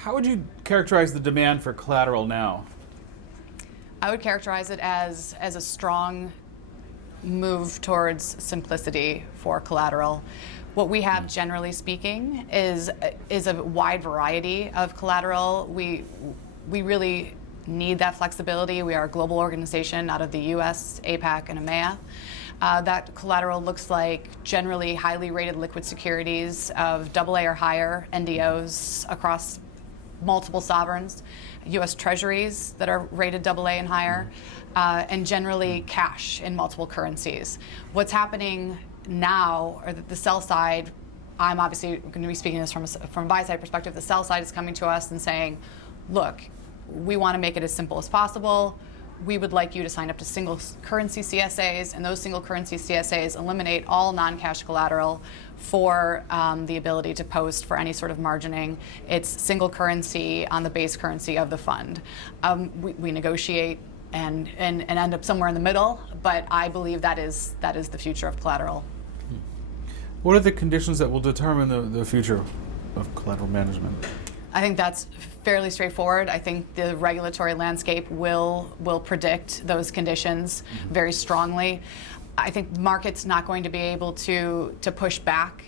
How would you characterize the demand for collateral now? I would characterize it as a strong move towards simplicity for collateral. What we have, generally speaking, is a wide variety of collateral. We really need that flexibility. We are a global organization out of the US, APAC, and EMEA. That collateral looks like generally highly rated liquid securities of AA or higher, NDOs across multiple sovereigns, US Treasuries that are rated AA and higher, and generally cash in multiple currencies. What's happening now, or the sell side, I'm obviously going to be speaking this from a buy side perspective, the sell side is coming to us and saying, look, we want to make it as simple as possible. We would like you to sign up to single currency CSAs, and those single currency CSAs eliminate all non-cash collateral for the ability to post for any sort of margining. It's single currency on the base currency of the fund. We negotiate and end up somewhere in the middle, but I believe that is the future of collateral. What are the conditions that will determine the future of collateral management? I think that's fairly straightforward. I think the regulatory landscape will predict those conditions very strongly. I think the market's not going to be able to push back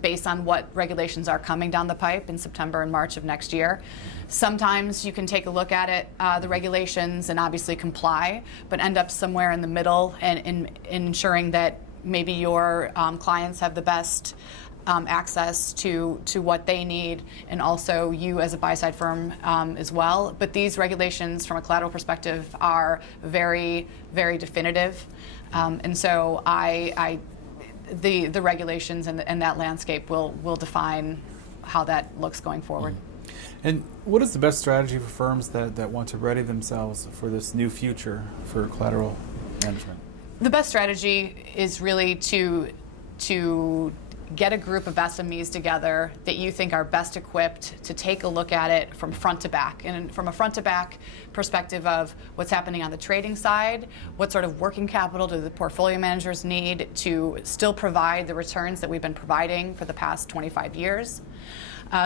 based on what regulations are coming down the pipe in September and March of next year. Sometimes you can take a look at it, the regulations, and obviously comply, but end up somewhere in the middle and in ensuring that maybe your clients have the best access to what they need, and also you as a buy-side firm as well. But these regulations from a collateral perspective are very, very definitive. And so the regulations and that landscape will define how that looks going forward. And what is the best strategy for firms that want to ready themselves for this new future for collateral management? The best strategy is really to get a group of SMEs together that you think are best equipped to take a look at it from front to back. And from a front to back perspective of what's happening on the trading side, what sort of working capital do the portfolio managers need to still provide the returns that we've been providing for the past 25 years.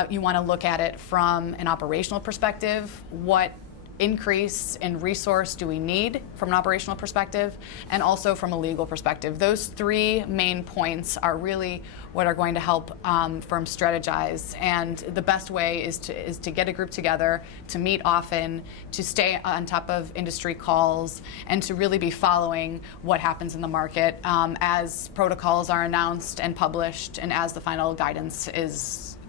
You want to look at it from an operational perspective. What increase in resource do we need from an operational perspective, and also from a legal perspective? Those three main points are really what are going to help firms strategize. And the best way is to get a group together, to meet often, to stay on top of industry calls, and to really be following what happens in the market as protocols are announced and published, and as the final guidance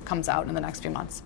comes out in the next few months.